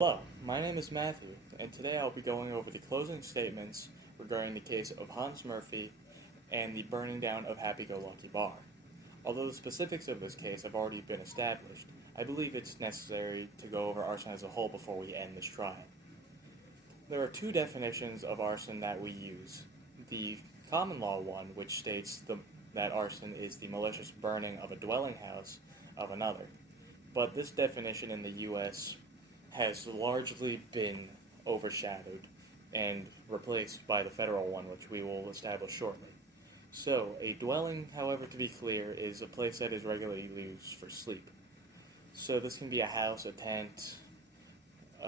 Hello, my name is Matthew, and today I'll be going over the closing statements regarding the case of Hans Murphy and the burning down of Happy-Go-Lucky Bar. Although the specifics of this case have already been established, I believe it's necessary to go over arson as a whole before we end this trial. There are two definitions of arson that we use. The common law one, which states that arson is the malicious burning of a dwelling house of another. But this definition in the U.S. has largely been overshadowed and replaced by the federal one, which we will establish shortly. So, a dwelling, however, to be clear, is a place that is regularly used for sleep. So, this can be a house, a tent,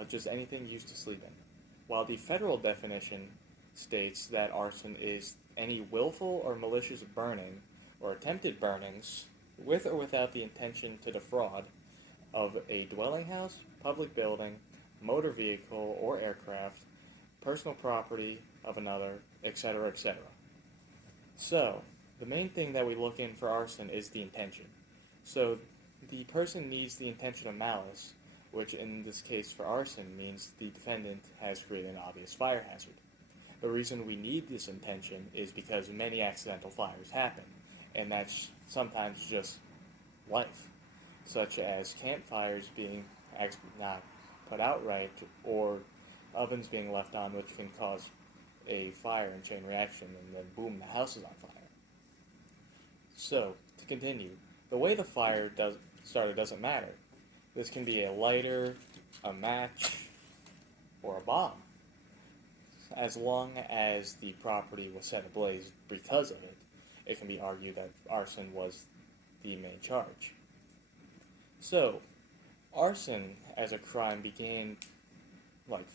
just anything used to sleep in. While the federal definition states that arson is any willful or malicious burning or attempted burnings, with or without the intention to defraud, of a dwelling house, public building, motor vehicle or aircraft, personal property of another, etc., etc. So, the main thing that we look in for arson is the intention. So, the person needs the intention of malice, which in this case for arson means the defendant has created an obvious fire hazard. The reason we need this intention is because many accidental fires happen, and that's sometimes just life, such as campfires being not put out right, or ovens being left on, which can cause a fire and chain reaction, and then boom, the house is on fire. So, to continue, the way the fire started doesn't matter. This can be a lighter, a match, or a bomb, as long as the property was set ablaze because of it. It can be argued that arson was the main charge. So, arson as a crime began,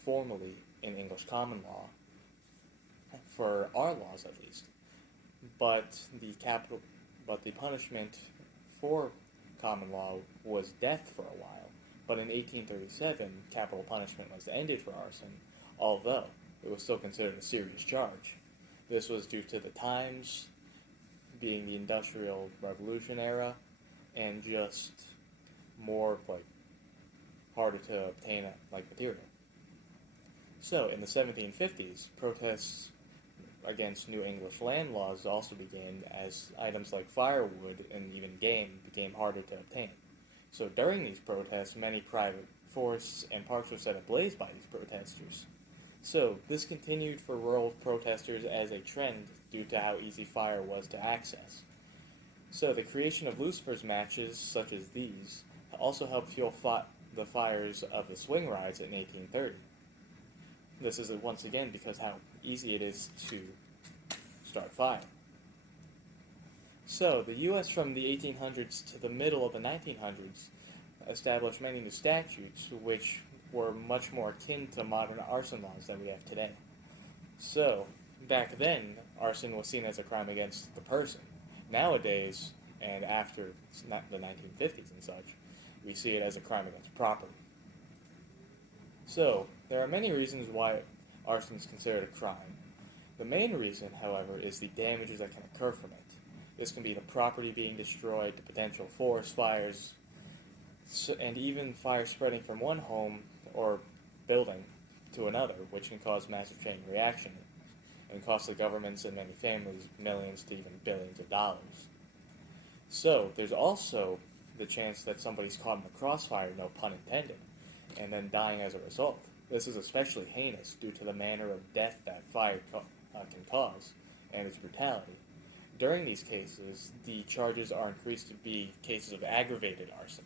formally in English common law, for our laws at least. But the punishment for common law was death for a while. But in 1837, capital punishment was ended for arson, although it was still considered a serious charge. This was due to the times, being the Industrial Revolution era, and just more harder to obtain material. So in the 1750s, protests against New English land laws also began, as items like firewood and even game became harder to obtain. So during these protests, many private forests and parks were set ablaze by these protesters. So this continued for rural protesters as a trend due to how easy fire was to access. So the creation of Lucifer's matches, such as these, also helped fuel the fires of the swing rides in 1830. This is once again because how easy it is to start fire. So the U.S. from the 1800s to the middle of the 1900s established many new statutes which were much more akin to modern arson laws that we have today. So back then, arson was seen as a crime against the person. Nowadays, and after the 1950s and such, we see it as a crime against property. So, there are many reasons why arson is considered a crime. The main reason, however, is the damages that can occur from it. This can be the property being destroyed, the potential forest fires, and even fire spreading from one home or building to another, which can cause massive chain reaction and cost the governments and many families millions to even billions of dollars. So, there's also the chance that somebody's caught in the crossfire, no pun intended, and then dying as a result. This is especially heinous due to the manner of death that fire can cause and its brutality. During these cases, the charges are increased to be cases of aggravated arson.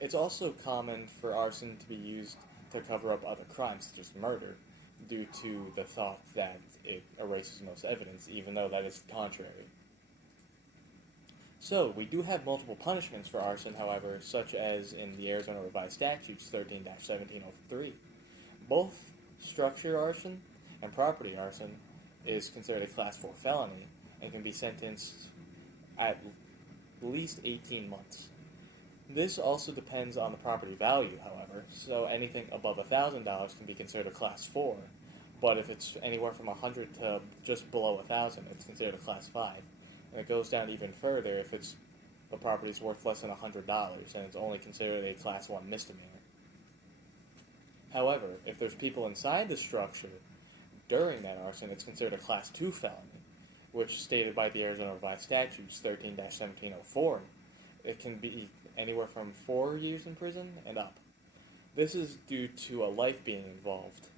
It's also common for arson to be used to cover up other crimes, such as murder, due to the thought that it erases most evidence, even though that is the contrary. So, we do have multiple punishments for arson, however, such as in the Arizona Revised Statutes 13-1703. Both structure arson and property arson is considered a Class 4 felony and can be sentenced at least 18 months. This also depends on the property value, however, so anything above $1,000 can be considered a Class 4, but if it's anywhere from 100 to just below 1,000, it's considered a Class 5. And it goes down even further if the property is worth less than $100 and it's only considered a Class 1 misdemeanor. However, if there's people inside the structure during that arson, it's considered a Class 2 felony, which, stated by the Arizona Revised Statutes 13-1704, it can be anywhere from 4 years in prison and up. This is due to a life being involved,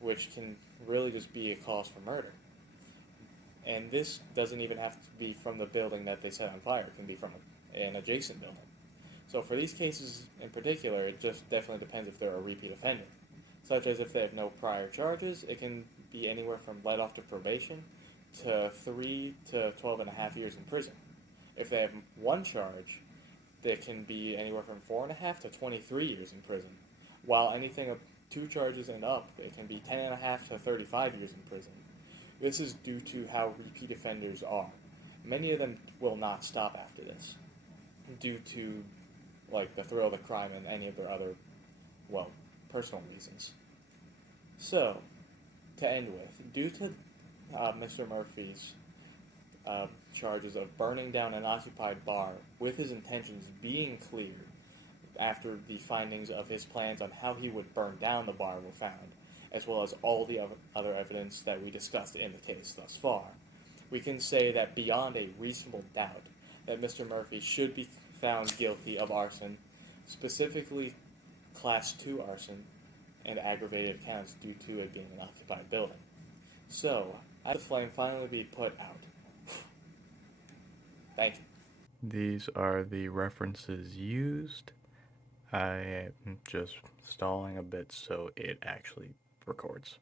which can really just be a cause for murder. And this doesn't even have to be from the building that they set on fire. It can be from an adjacent building. So for these cases in particular, it just definitely depends if they're a repeat offender. Such as if they have no prior charges, it can be anywhere from let off to probation to 3 to 12.5 years in prison. If they have one charge, it can be anywhere from 4.5 to 23 years in prison. While anything of 2 charges and up, it can be 10.5 to 35 years in prison. This is due to how repeat offenders are. Many of them will not stop after this, due to the thrill of the crime and any of their other, personal reasons. So, to end with, due to Mr. Murphy's charges of burning down an occupied bar with his intentions being clear after the findings of his plans on how he would burn down the bar were found, as well as all the other evidence that we discussed in the case thus far, we can say that beyond a reasonable doubt that Mr. Murphy should be found guilty of arson, specifically Class 2 arson, and aggravated counts due to it being an occupied building. So, as the flame finally be put out. Thank you. These are the references used. I am just stalling a bit so it actually records.